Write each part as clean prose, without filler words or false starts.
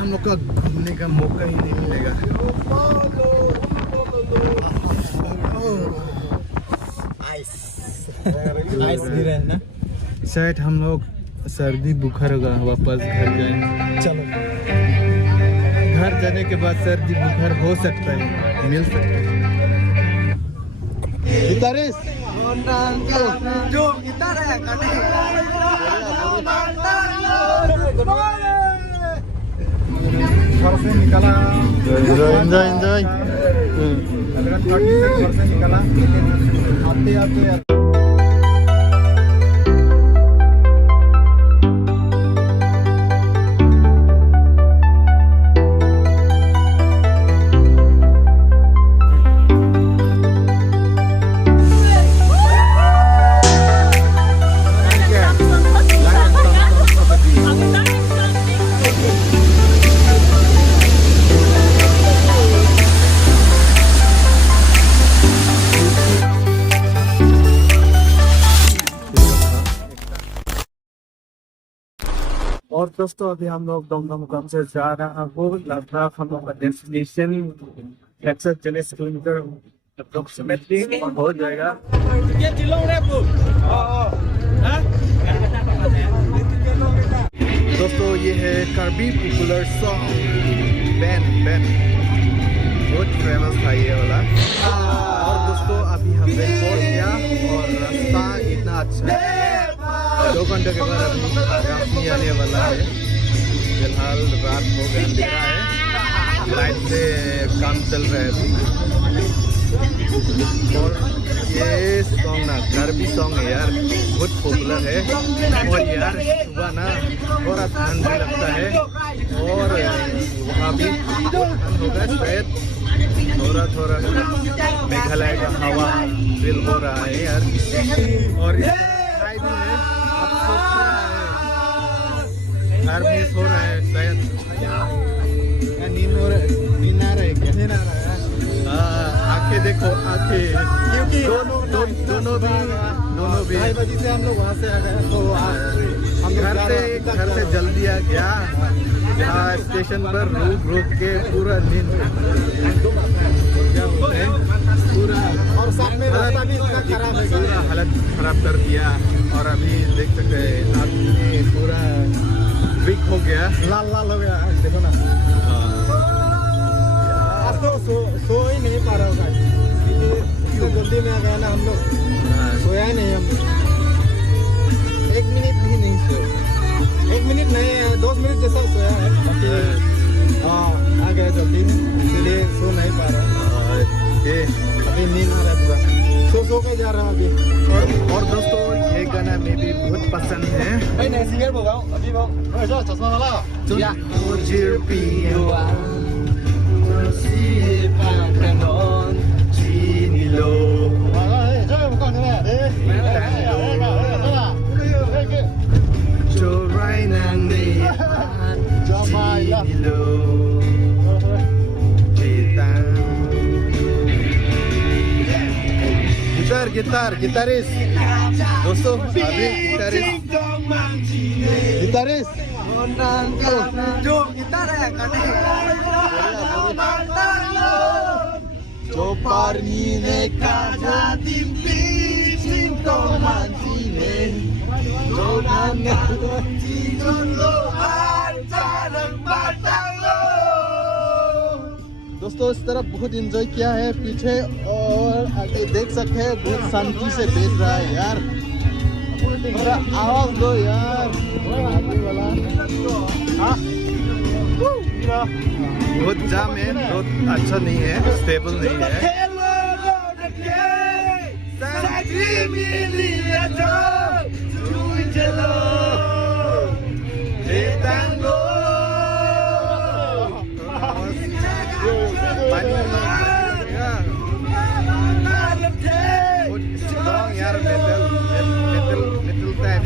हम लोग का घूमने का मौका ही नहीं मिलेगा। आइस गिरा है ना, शायद हम लोग सर्दी बुखार होगा, वापस घर जाएंगे। चलो घर जाने के बाद सर्दी बुखार हो सकता है, मिल सकता है। गिटारिस्ट जो गिटार है घर से निकाला, एंजॉय घर से निकाला, आते आते और दोस्तों अभी हम लोग दमदम मुकाम से जा रहा हूँ लद्दाख। हम लोग का डेस्टिनेशन 140 किलोमीटर अप्रोक्सीमेटली हो जाएगा। दोस्तों ये है कार्बी पॉपुलर सॉन्ग बैन बहुत फेमस था ये वाला। और दोस्तों अभी हम पहुंच गया और रास्ता इतना अच्छा है, 2 घंटे के बाद अभी रास्ते आने वाला है। फिलहाल रात हो गया, अंधेरा है, लाइट से काम चल रहा है अभी। और ये सॉन्ग ना कार्बी सॉन्ग है यार, बहुत पॉपुलर है। और यार सुबह ना थोड़ा ठंड भी लगता है और वहाँ भी ठंड होगा शायद, थोड़ा मेघालय का हवा फील हो रहा है यार। और मिस हो रहा है शायद, नींद आ रहा है क्या? नींद आ रहा है। आंखें देखो, आंखें, क्योंकि दोनों भी 2 बजे से हम लोग वहाँ से आ गए, तो हम घर से जल्दी आ गया। स्टेशन पर रुक के पूरा नींद क्या बोलते हैं, पूरा और साथ में रास्ता भी इतना खराब है, पूरा हालत खराब कर दिया। और अभी देख सकते हैं आदमी पूरा वीक हो गया, लाल हो गया, देखो ना। आज तो सो ही नहीं पा रहा होगा, क्योंकि जल्दी में आ गया ना हम लोग, सोया ही नहीं हम। 1 मिनट भी नहीं सोए, 1 मिनट नहीं, 2 मिनट जैसा सोया है, बाकी आ गया जल्दी में, इसलिए सो नहीं पा रहा। अभी नींद आ रहा है पूरा, सो के जा रहा हूँ अभी। और दोस्तों ये गाना में भी बहुत पसंद है। गिटारिस्ट दोस्तों, अभी गिटारिस्ट जो गिटार है जो parmine kaja timpi cinta manjine Jonana Jonlo Arjanang Batanglo। दोस्तों इस तरफ बहुत एंजॉय किया है पीछे, और आगे देख सकते हैं बहुत शांति से बेच रहा है यार। थोड़ा आवाज दो यार, बहुत जाम है, बहुत अच्छा नहीं है, स्टेबल नहीं है। यार मेटल टाइप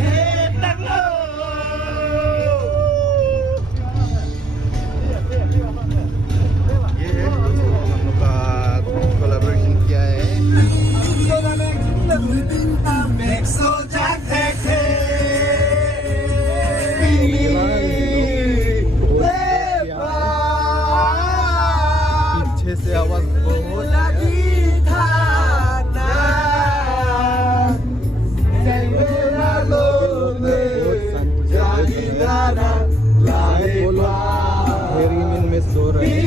ये है, हम लोग का कोलैबोरेशन किया है। वो लोग हेरीमिन में सो रहे हैं।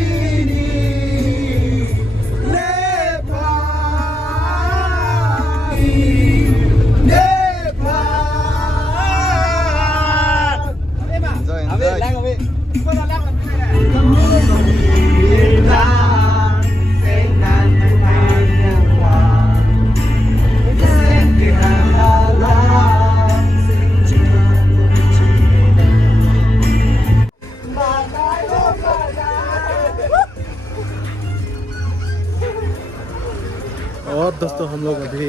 और दोस्तों हम लोग अभी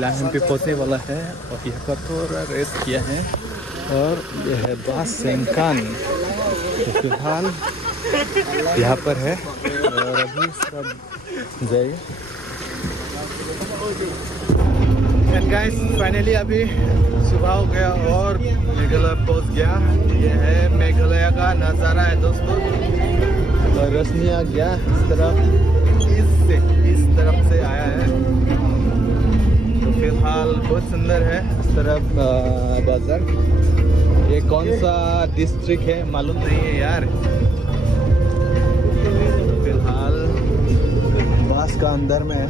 लाहन पे पहुंचने वाला है और यहाँ पर थोड़ा रेस्ट किया है और यह है बास सेंकान तो फिलहाल यहाँ पर है और अभी सब जाइए। गाइस फाइनली अभी सुबह हो गया और मेघालय पहुंच गया। यह है मेघालय का नज़ारा है दोस्तों और रोशनी आ गया इस तरफ से आया है तो फिलहाल बहुत सुंदर है इस तरफ बाजार। ये कौन सा डिस्ट्रिक्ट है मालूम नहीं है यार। फिलहाल बास का अंदर में है।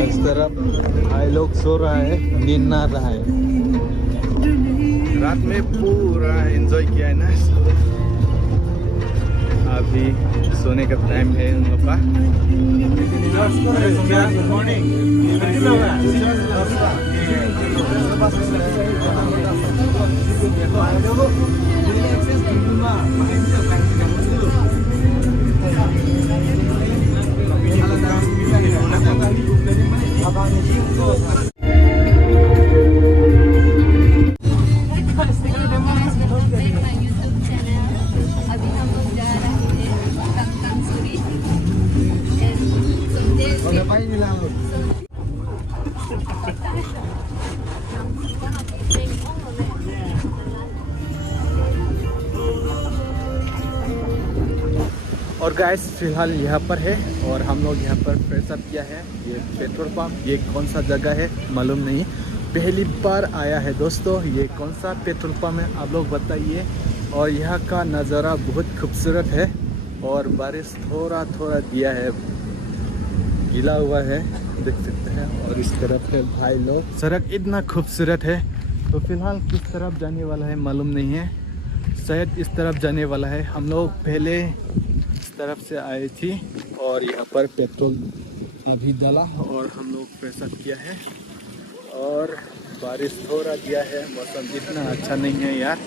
इस तरफ भाई लोग सो रहा है, नींद ना रहा है। रात में पूरा एंजॉय किया है ना। अभी सोने का टाइम है उन लोग का। और गाइस फिलहाल यहाँ पर है और हम लोग यहाँ पर फ्रेश अप किया है। ये पेट्रोल पंप ये कौन सा जगह है मालूम नहीं, पहली बार आया है दोस्तों। ये कौन सा पेट्रोल पंप है आप लोग बताइए। और यहाँ का नज़ारा बहुत खूबसूरत है और बारिश थोड़ा थोड़ा दिया है, गीला हुआ है देख सकते हैं। और इस तरफ है भाई लोग, सड़क इतना खूबसूरत है। तो फिलहाल किस तरफ जाने वाला है मालूम नहीं है, शायद इस तरफ जाने वाला है। हम लोग पहले इस तरफ से आए थी और यहाँ पर पेट्रोल अभी डाला और हम लोग फ्रेश अप किया है। और बारिश थोड़ा दिया है, मौसम इतना अच्छा नहीं है यार।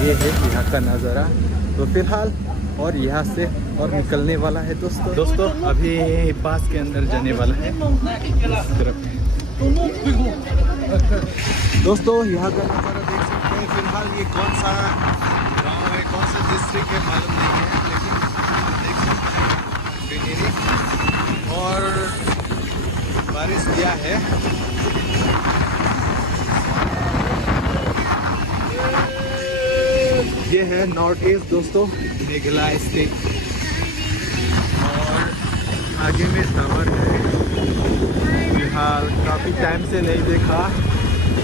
ये है यहाँ का नज़ारा। तो फिलहाल और यहाँ से और निकलने वाला है दोस्तों अभी पास के अंदर जाने वाला है इस तरफ। दोस्तों यहाँ का नज़ारा देख सकते हैं। फिलहाल ये कौन सा गांव है, कौन सा डिस्ट्रिक्ट है मालूम नहीं है, लेकिन देख सकते हैं और बारिश दिया है। ये है नॉर्थ ईस्ट दोस्तों, मेघालय स्टेट। और आगे में टावर है। फिलहाल काफ़ी टाइम से नहीं देखा,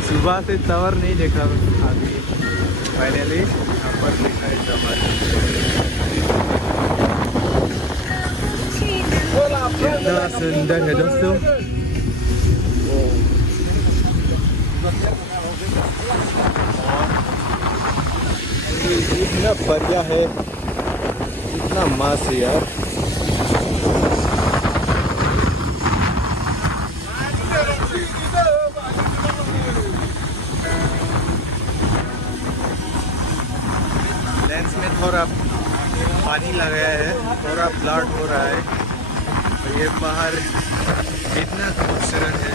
सुबह से टावर नहीं देखा, अभी फाइनली यहाँ पर देखा है टावर। कितना सुंदर है दोस्तों। इतना बढ़िया है, इतना मस्त है यार। लेंस में थोड़ा पानी लगाया है, थोड़ा ब्लड हो रहा है। और ये पहाड़ इतना खूबसूरत है,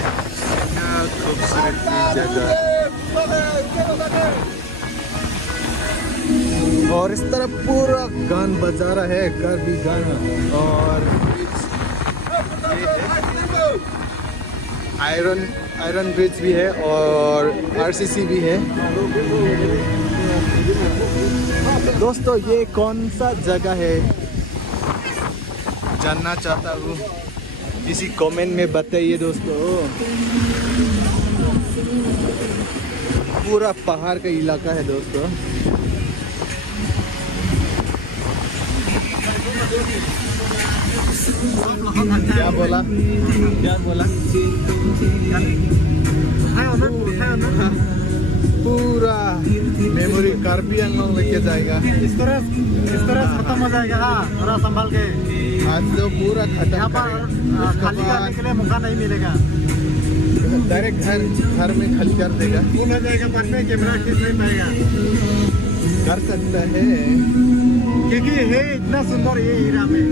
इतना खूबसूरत जगह। और इस तरफ पूरा गान बजा रहा है, कर भी गाना। और ये है आयरन ब्रिज भी है और आरसीसी भी है। दोस्तों ये कौन सा जगह है जानना चाहता हूँ, किसी कमेंट में बताइए दोस्तों। पूरा पहाड़ का इलाका है दोस्तों। क्या बोला पूरा मेमोरी कार्बी आंगलोंग लेके जाएगा। इस तरह खत्म हो जाएगा। हाँ, थोड़ा संभाल के। आज तो पूरा खत्म। यहाँ पर खाली करने के लिए मौका नहीं मिलेगा। डायरेक्ट घर में खाली कर देगा। फुल हो जाएगा, बाद में कैमरा खींच नहीं पाएगा। कर सकता है क्योंकि है इतना सुंदर ये हीरा में।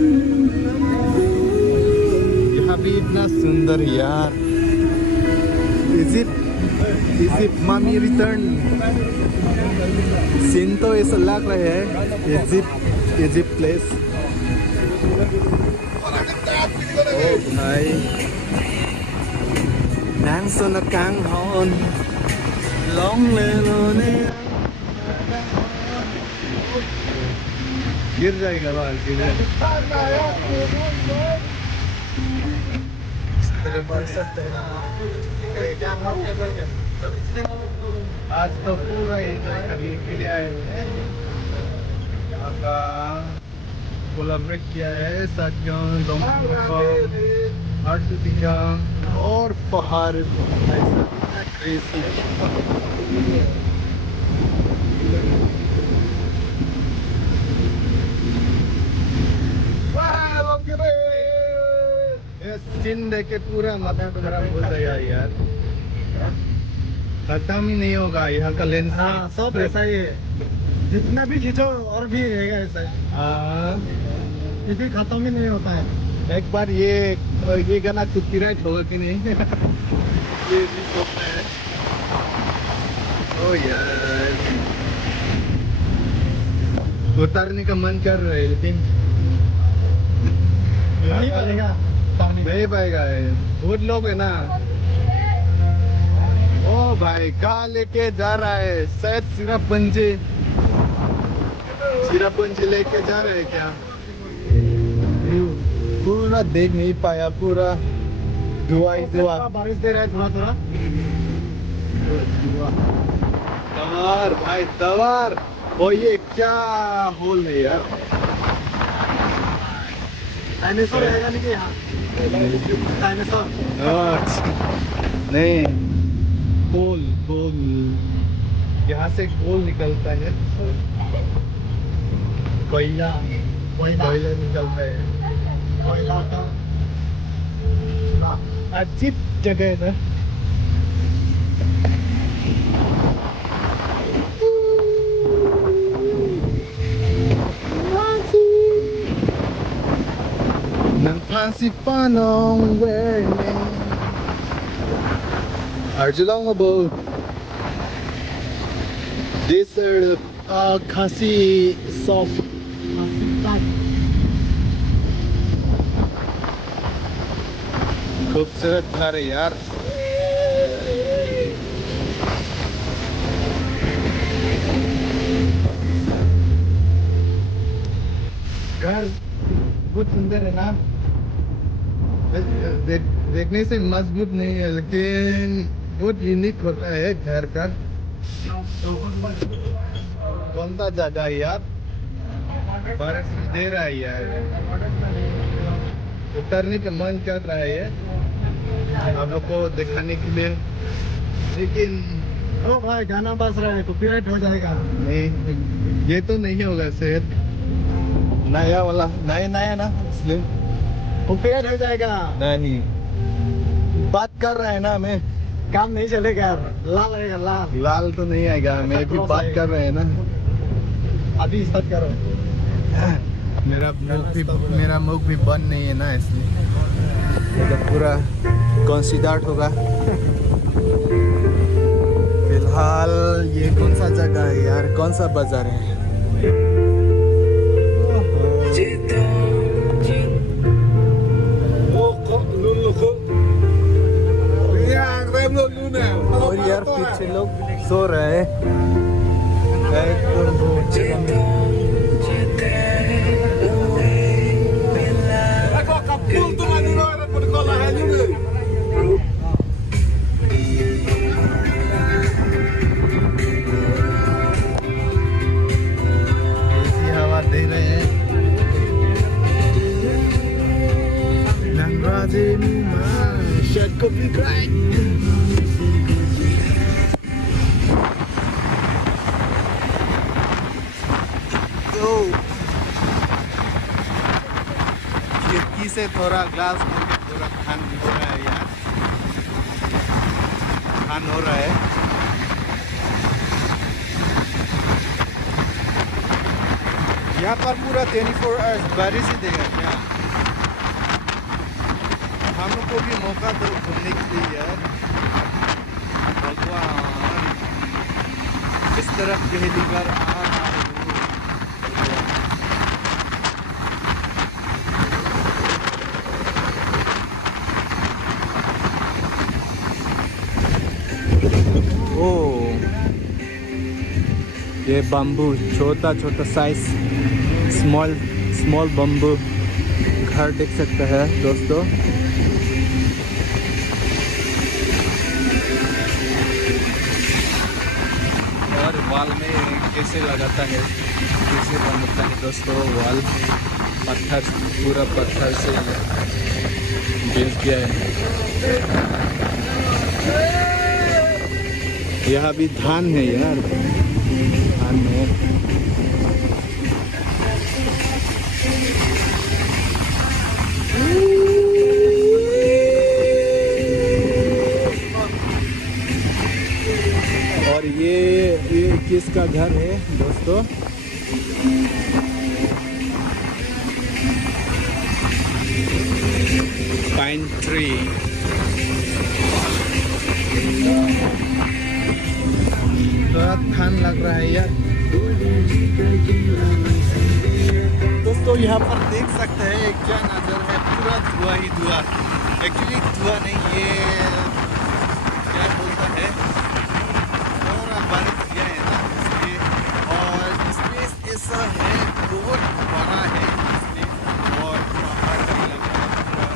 यहाँ भी इतना सुंदर यार। इजिप्ट मामी रिटर्न सीन तो ऐसा लग रहा है। Egypt place. ओ भाई đang xuân nó càng hồn lóng lên nè गिर जाएगा बाल गिर आज तो पूरा एंजॉय करने के लिए आए हैं। कोलैबोरेट किया है साथियों और पहाड़ क्रेजी। सीन देख के पूरा माथा खराब हो जाएगा यार। खत्म ही नहीं होगा यहाँ का लेंस। हाँ सब ऐसा ही है, जितना भी खींचो और भी रहेगा ऐसा ही। हाँ इसी खत्म ही नहीं होता है। एक बार ये गाना कॉपीराइट होगा कि नहीं ये भी सोचना है। ओ यार उतारने का मन कर रहा है लेकिन नहीं पाएगा। नहीं पाएगा, बहुत लोग है ना। ओ भाई कहाँ लेके जा रहा है? शायद सिरापंजी लेके जा रहे हैं क्या? पूरा देख नहीं पाया, पूरा धुआं ही धुआं। बारिश दे रहा है थोड़ा तवार भाई तवार। ओ ये क्या होल है यार? डायनासोर रहेगा नहीं क्या यहाँ? डायनासोर नहीं, कोल यहाँ से कोल निकलता है। कोयला निकलता है। अजीब जगह है ना। Panong wearing Arjulong about this are the Khasi soft खूबसूरत घर है यार। घर बहुत सुंदर है ना। देखने से मजबूत नहीं है लेकिन बहुत यूनिक होता है घर का। कौन सा जगह है यार? बारिश दे रहा है यार, उतरने का मन कर रहा है आप लोग को दिखाने के लिए, लेकिन ओ भाई गाना बज रहा है, कॉपीराइट हो जाएगा। नहीं ये तो नहीं होगा शायद, नया वाला नया ना इसलिए कॉपीराइट हो जाएगा। नहीं बात कर रहा है ना, मैं काम नहीं चलेगा। लाल आएगा, लाल तो नहीं आएगा। मैं भी बात कर रहे हैं ना। अभी स्टार्ट करो। मेरा मुख भी बंद नहीं है ना, इसलिए मतलब पूरा कंसीडर्ड होगा। फिलहाल ये कौन सा जगह है यार? कौन सा बाजार है? और यार पीछे लोग सो रहे हैं एकदम जगह में। ऐसी हवा दे रहे हैं। खिड़की से थोड़ा ग्लास करके थोड़ा ठंड हो रहा है यार, ठंड हो रहा है। यहाँ पर पूरा 24 आवर्स बारिश ही देगा क्या? हम लोग को भी मौका दो घूमने के लिए यार। भगवान इस तरफ पहली बार आ रहा हूँ। ओ ये बम्बू, छोटा छोटा साइज स्मॉल बम्बू घर देख सकते हैं दोस्तों। और वाल में कैसे लगाता है, कैसे बनता है दोस्तों वाल, पत्थर, पूरा पत्थर से बेच दिया है। यहाँ भी धान है यार, धान है। और ये किसका घर है दोस्तों? Pine tree. थोड़ा ठंड लग रहा है यार दोस्तों। यहाँ पर देख सकते हैं क्या नज़र है, पूरा धुआं ही धुआं। एक्चुअली धुआं नहीं, ये क्या बोलता है, थोड़ा बारिश किया है ना इसलिए। और स्पेस ऐसा है, बहुत बड़ा है इसलिए, और पहाड़ भी लग रहा है पूरा।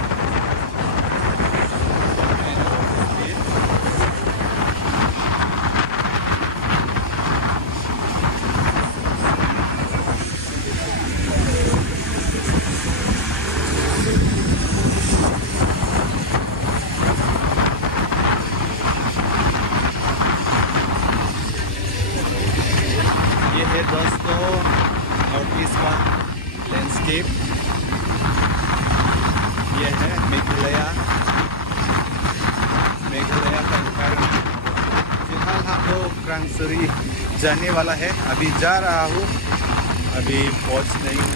ये है दोस्तों नॉर्थ ईस्ट का लैंडस्केप। ये है मेघालय का environment। फिलहाल हम लोग क्रांगसरी जाने वाला है, अभी जा रहा हूँ, अभी पहुँच नहीं हूँ।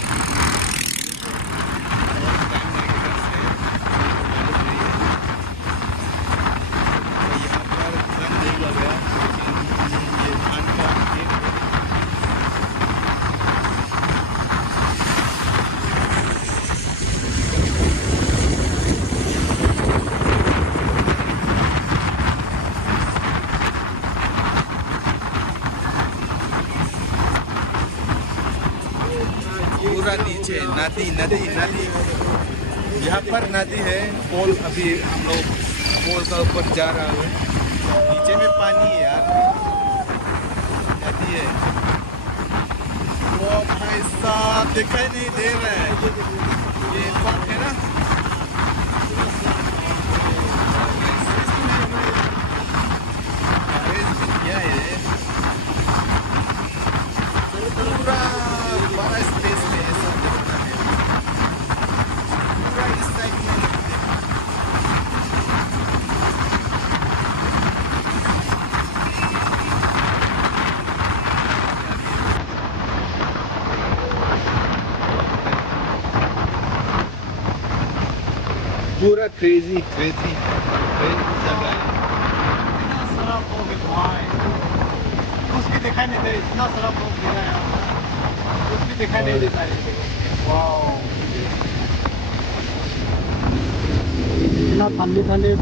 यहाँ पर ठंड नहीं लग रहा, लेकिन ये धान का खेत है। पूरा नीचे नदी नदी नदी, यहाँ पर नदी है। पोल, अभी हम लोग पोल का ऊपर जा रहा है, नीचे में पानी है यार, नदी है। वो भाई साहब दिखाई नहीं दे रहा है, ये पार्क है ना। क्या है पूरा बड़ा स्पेस में ऐसा दिखता है, पूरा इस साइड में। पूरा क्रेजी क्रेजी जगह है। कुछ भी दिखाई नहीं दे, इतना सारा लोग गिरा है, कुछ भी दिखाई नहीं देता है। वाओ, इतना ठंडी ठंडी,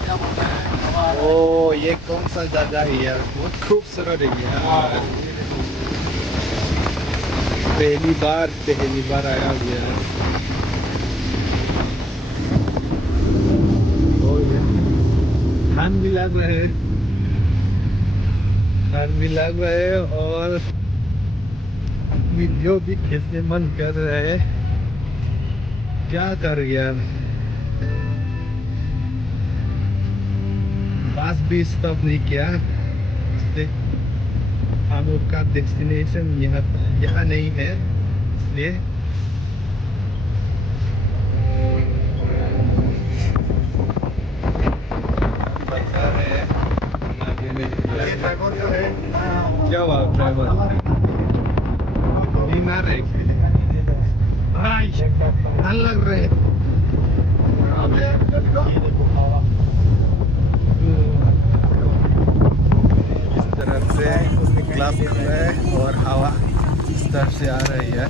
क्या बोलते हैं, हवा ओ ये कौन सा जगह है यार, बहुत खूबसूरत है यार। पहली बार आया हूँ यार। ओ ये ठंड भी लग रहा है, और वीडियो भी खींचने मन कर रहा है, क्या कर यार। बस भी स्टॉप नहीं किया, इसलिए हम लोग का डेस्टिनेशन यहाँ नहीं है, इसलिए बता रहे हैं क्या हुआ ड्राइवर नीना रहे भाई लग रहे इस तरफ से ग्लास खुला है और हवा इस तरफ से आ रही है।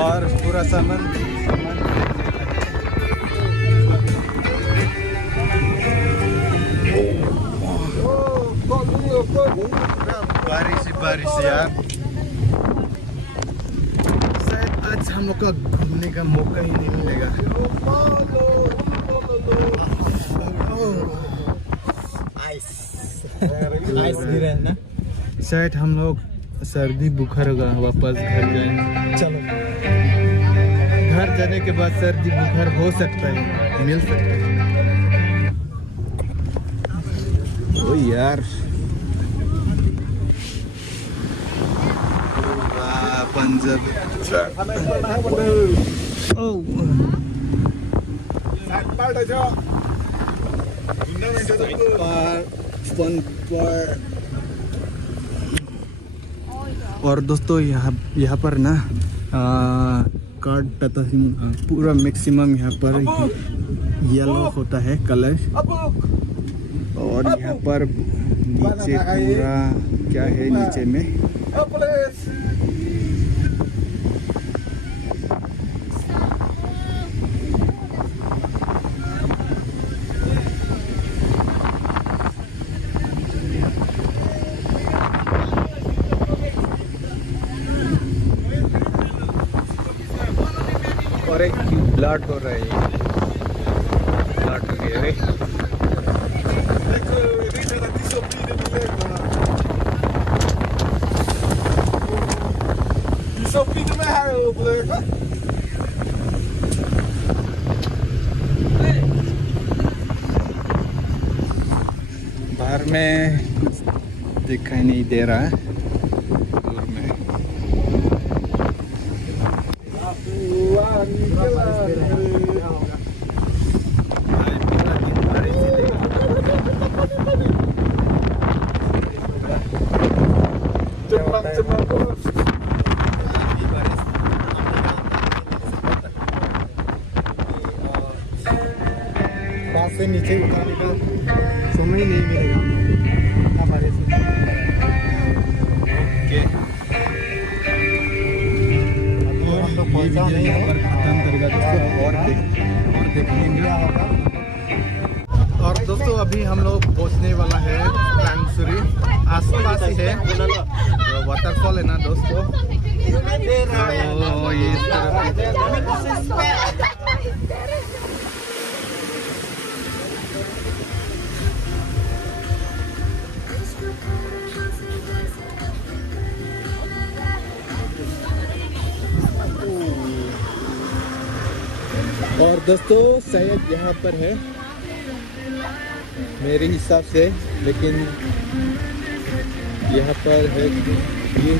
और पूरा सामान बारिश यार। शायद आज हम लोग का घूमने का मौका ही नहीं मिलेगा। आइस गिरा है ना, शायद हम लोग सर्दी बुखार होगा, वापस घर जाए। चलो घर जाने के बाद सर्दी बुखार हो सकता है, मिल सकता है। ओ यार पंजाब और दोस्तों यहाँ पर ना कार्ड पता पूरा मैक्सिमम यहाँ पर येलो होता है कलर, और यहाँ पर नीचे पूरा क्या है नीचे में और एक ब्लड हो रहा है, ब्लड हो गया है। बाहर में दिखाई नहीं दे रहा है, दूर में से नीचे उतारने का समय नहीं मिलेगा हमारे से। ओके हम लोग पहुंचा नहीं है, खत्म करेगा दोस्तों, और देखेंगे। और दोस्तों अभी हम लोग पहुंचने वाला है कांगसुरी, आसपास ही है जो वाटरफॉल है ना दोस्तों। तो ये इस तरफ और दोस्तों शायद यहाँ पर है मेरे हिसाब से, लेकिन यहाँ पर है ये